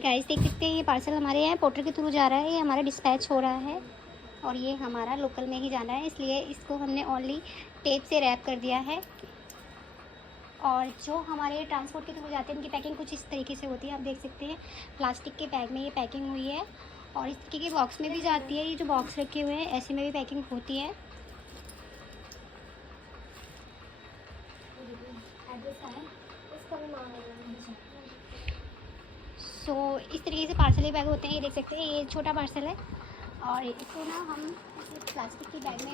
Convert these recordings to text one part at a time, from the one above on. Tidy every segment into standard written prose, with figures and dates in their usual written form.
Guys देख सकते हैं ये पार्सल हमारे यहाँ पोर्टर के थ्रू जा रहा है, ये हमारा डिस्पैच हो रहा है और ये हमारा लोकल में ही जाना है, इसलिए इसको हमने ओनली टेप से रैप कर दिया है। और जो हमारे ट्रांसपोर्ट के थ्रू जाते हैं उनकी पैकिंग कुछ इस तरीके से होती है, आप देख सकते हैं प्लास्टिक के बैग में ये पैकिंग हुई है और इस तरीके के बॉक्स में भी जाती है। ये जो बॉक्स रखे हुए हैं ऐसे में भी पैकिंग होती है। सो इस तरीके से पार्सल के बैग होते हैं, ये देख सकते हैं ये छोटा पार्सल है और इसको ना हम ऐसे प्लास्टिक के बैग में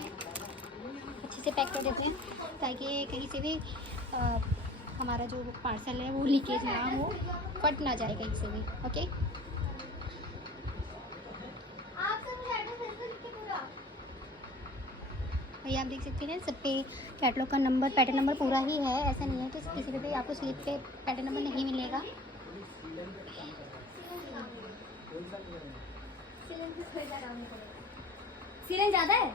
अच्छे से पैक कर देते हैं ताकि कहीं से भी हमारा जो पार्सल है वो लीकेज ना हो, फट ना जाए कहीं से भी। ओके, ये आप देख सकते हैं सब पे कैटलॉग का नंबर, पैटर्न नंबर पूरा ही है, ऐसा नहीं है कि किसी पे भी आपको स्लिप पे पैटर्न नंबर नहीं मिलेगा। सीलन ज्यादा है,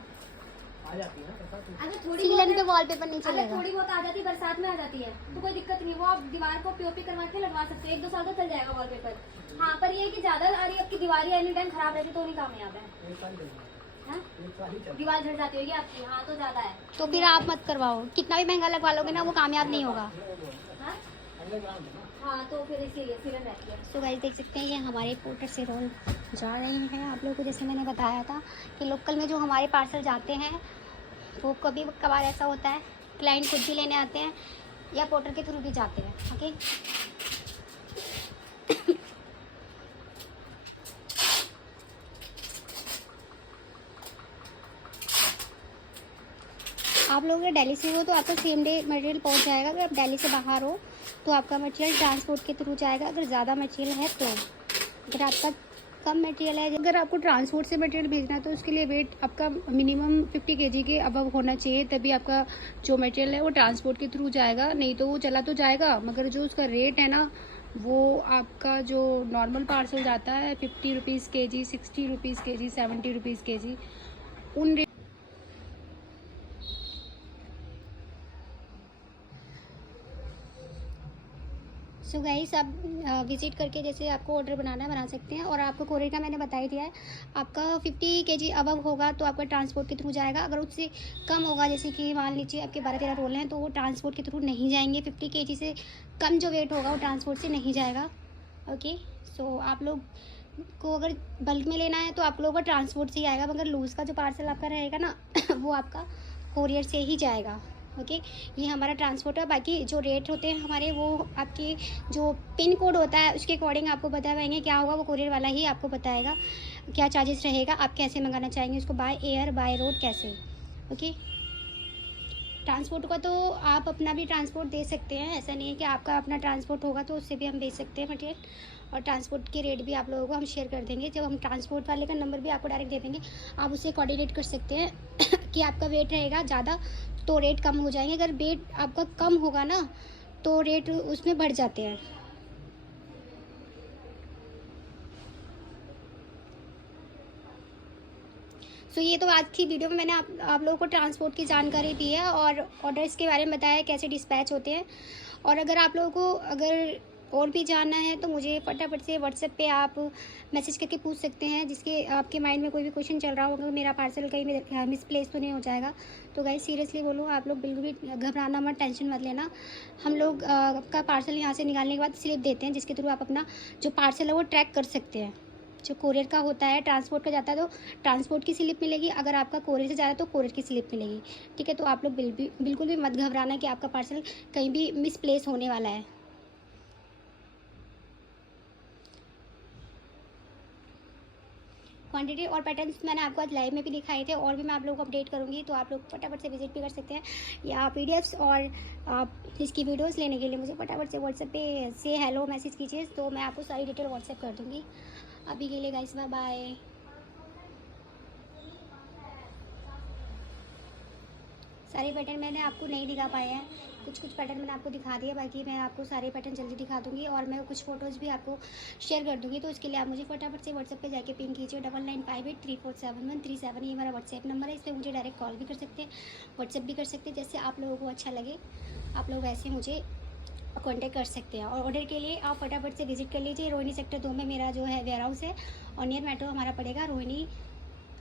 आ जाती है ना, अगर थोड़ी सीलन पे वॉलपेपर नहीं अगर चलेगा। थोड़ी बहुत आ जाती है, बरसात में आ जाती है तो कोई दिक्कत नहीं, वो आप दीवार को पीओपी करवा के लगवा सकते हैं, 1-2 साल तक चल जाएगा वॉलपेपर। हाँ, पर ये है कि ज्यादा आ रही है आपकी दीवार एनी टाइम खराब रहती तो नहीं कामयाब है। हाँ? दीवार झड़ जाती होगी आपकी, हाँ तो ज्यादा है तो फिर आप मत करवाओ, कितना भी महंगा लगवा लोगे ना वो कामयाब नहीं होगा। हाँ? हाँ, तो फिर इसीलिए सीलन रहती है। सो गाइस देख सकते हैं ये हमारे पोर्टर से रोल जा रहे हैं। आप लोगों को जैसे मैंने बताया था कि लोकल में जो हमारे पार्सल जाते हैं वो कभी कभार ऐसा होता है क्लाइंट खुद भी लेने आते हैं या पोर्टर के थ्रू भी जाते हैं। ओके, आप लोग अगर दिल्ली से हो तो आपका सेम डे मटेरियल पहुंच जाएगा। अगर आप दिल्ली से बाहर हो तो आपका मटेरियल ट्रांसपोर्ट के थ्रू जाएगा। अगर ज़्यादा मटेरियल है तो, अगर आपका कम मटेरियल है, अगर आपको ट्रांसपोर्ट से मटेरियल भेजना है तो उसके लिए वेट आपका मिनिमम 50 kg के अबव होना चाहिए, तभी आपका जो मटेरियल है वो ट्रांसपोर्ट के थ्रू जाएगा। नहीं तो वो चला तो जाएगा मगर जो उसका रेट है ना वो आपका जो नॉर्मल पार्सल जाता है 50 rupees kg, 60 rupees kg, 70 rupees kg, उन रेट। सो गाइस आप विज़िट करके जैसे आपको ऑर्डर बनाना है बना सकते हैं। और आपको कोरियर का मैंने बता ही दिया है, आपका 50 kg अबव होगा तो आपका ट्रांसपोर्ट के थ्रू जाएगा। अगर उससे कम होगा, जैसे कि मान लीजिए आपके 12-13 रोल हैं, तो वो ट्रांसपोर्ट के थ्रू नहीं जाएंगे। 50 kg से कम जो वेट होगा वो ट्रांसपोर्ट से नहीं जाएगा। ओके, सो आप लोग को अगर बल्क में लेना है तो आप लोगों का ट्रांसपोर्ट से ही आएगा, मगर लूज़ का जो पार्सल आपका रहेगा ना वो आपका कोरियर से ही जाएगा। ओके, ये हमारा ट्रांसपोर्ट है। बाकी जो रेट होते हैं हमारे वो आपके जो पिन कोड होता है उसके अकॉर्डिंग आपको बता पाएंगे क्या होगा, वो कोरियर वाला ही आपको बताएगा क्या चार्जेस रहेगा, आप कैसे मंगाना चाहेंगे उसको, बाय एयर बाय रोड कैसे। ओके, ट्रांसपोर्ट का तो आप अपना भी ट्रांसपोर्ट दे सकते हैं, ऐसा नहीं है कि आपका अपना ट्रांसपोर्ट होगा तो उससे भी हम भेज सकते हैं मटेरियल। और ट्रांसपोर्ट के रेट भी आप लोगों को हम शेयर कर देंगे, जब हम ट्रांसपोर्ट वाले का नंबर भी आपको डायरेक्ट दे देंगे, आप उससे कोऑर्डिनेट कर सकते हैं कि आपका वेट रहेगा ज़्यादा तो रेट कम हो जाएंगे, अगर वेट आपका कम होगा ना तो रेट उसमें बढ़ जाते हैं। सो ये तो आज की वीडियो में मैंने आप लोगों को ट्रांसपोर्ट की जानकारी दी है और ऑर्डर्स के बारे में बताया है कैसे डिस्पैच होते हैं। और अगर आप लोगों को अगर और भी जानना है तो मुझे फटाफट से व्हाट्सएप पे आप मैसेज करके पूछ सकते हैं, जिसके आपके माइंड में कोई भी क्वेश्चन चल रहा होगा मेरा पार्सल कहीं मिसप्लेस तो नहीं हो जाएगा। तो गाइस सीरियसली बोलूँ, आप लोग बिल्कुल भी घबराना मत, टेंशन मत लेना। हम लोग आपका पार्सल यहाँ से निकालने के बाद स्लिप देते हैं जिसके थ्रू आप अपना जो पार्सल है वो ट्रैक कर सकते हैं। जो कोरियर का होता है, ट्रांसपोर्ट का जाता है तो ट्रांसपोर्ट की स्लिप मिलेगी, अगर आपका कोरियर से जा रहा है तो कोरियर की स्लिप मिलेगी। ठीक है, तो आप लोग बिल्कुल भी मत घबराना कि आपका पार्सल कहीं भी मिसप्लेस होने वाला है। क्वांटिटी और पैटर्न्स मैंने आपको आज लाइव में भी दिखाए थे और भी मैं आप लोगों को अपडेट करूँगी, तो आप लोग फटाफट से विजिट भी कर सकते हैं, या पीडीएफ्स और इसकी वीडियोस लेने के लिए मुझे फटाफट से व्हाट्सएप पे से हेलो मैसेज कीजिए, तो मैं आपको सारी डिटेल व्हाट्सएप कर दूँगी। अभी के लिए गाइस बाय बाय। सारे पैटर्न मैंने आपको नहीं दिखा पाए हैं, कुछ पैटर्न मैंने आपको दिखा दिया, बाकी मैं आपको सारे पैटर्न जल्दी दिखा दूंगी और मैं कुछ फ़ोटोज़ भी आपको शेयर कर दूंगी। तो इसके लिए आप मुझे फटाफट से व्हाट्सएप पे जाके पिंग कीजिए 9958347137, ये हमारा व्हाट्सएप नंबर है, इस पर मुझे डायरेक्ट कॉल भी कर सकते हैं, व्हाट्सएप भी कर सकते हैं, जैसे आप लोगों को अच्छा लगे आप लोग वैसे मुझे कांटेक्ट कर सकते हैं। और ऑर्डर के लिए आप फटाफट से विजिट कर लीजिए। रोहिणी सेक्टर 2 में मेरा जो है वेयर हाउस है और नियर मेट्रो हमारा पड़ेगा रोहिणी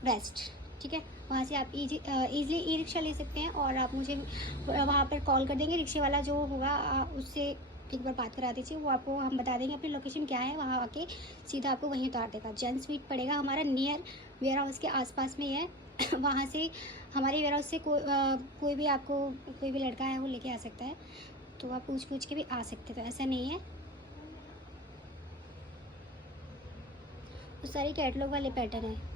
वेस्ट, ठीक है। वहाँ से आप ईजिली ई रिक्शा ले सकते हैं और आप मुझे वहाँ पर कॉल कर देंगे। रिक्शे वाला जो होगा उससे एक बार बात करा दीजिए, वो आपको हम बता देंगे अपनी लोकेशन क्या है, वहाँ आके सीधा आपको वहीं उतार देगा। जैन स्वीट पड़ेगा हमारा नियर वेयर हाउस के आसपास में ही है। वहाँ से हमारे वेयर हाउस से कोई भी आपको कोई भी लड़का है वो लेके आ सकता है, तो आप पूछ के भी आ सकते हैं, तो ऐसा नहीं है। वो सारे कैटलॉग वाले पैटर्न है।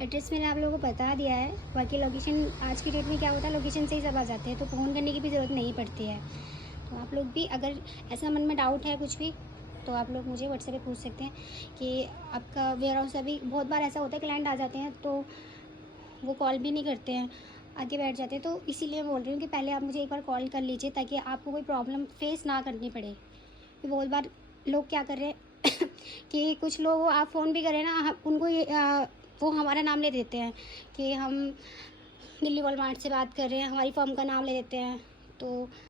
एड्रेस मैंने आप लोगों को बता दिया है। बाकी लोकेशन आज की डेट में क्या होता है, लोकेशन से ही सब आ जाते हैं, तो फ़ोन करने की भी ज़रूरत नहीं पड़ती है। तो आप लोग भी अगर ऐसा मन में डाउट है कुछ भी, तो आप लोग मुझे व्हाट्सएप पे पूछ सकते हैं कि आपका वेयर हाउस अभी बहुत बार ऐसा होता है क्लाइंट आ जाते हैं तो वो कॉल भी नहीं करते हैं, आगे बैठ जाते हैं। तो इसीलिए बोल रही हूँ कि पहले आप मुझे एक बार कॉल कर लीजिए ताकि आपको कोई प्रॉब्लम फेस ना करनी पड़े। कि बहुत बार लोग क्या कर रहे हैं कि कुछ लोग आप फ़ोन भी करें ना, उनको वो हमारा नाम ले देते हैं कि हम दिल्ली वॉलमार्ट से बात कर रहे हैं, हमारी फर्म का नाम ले देते हैं। तो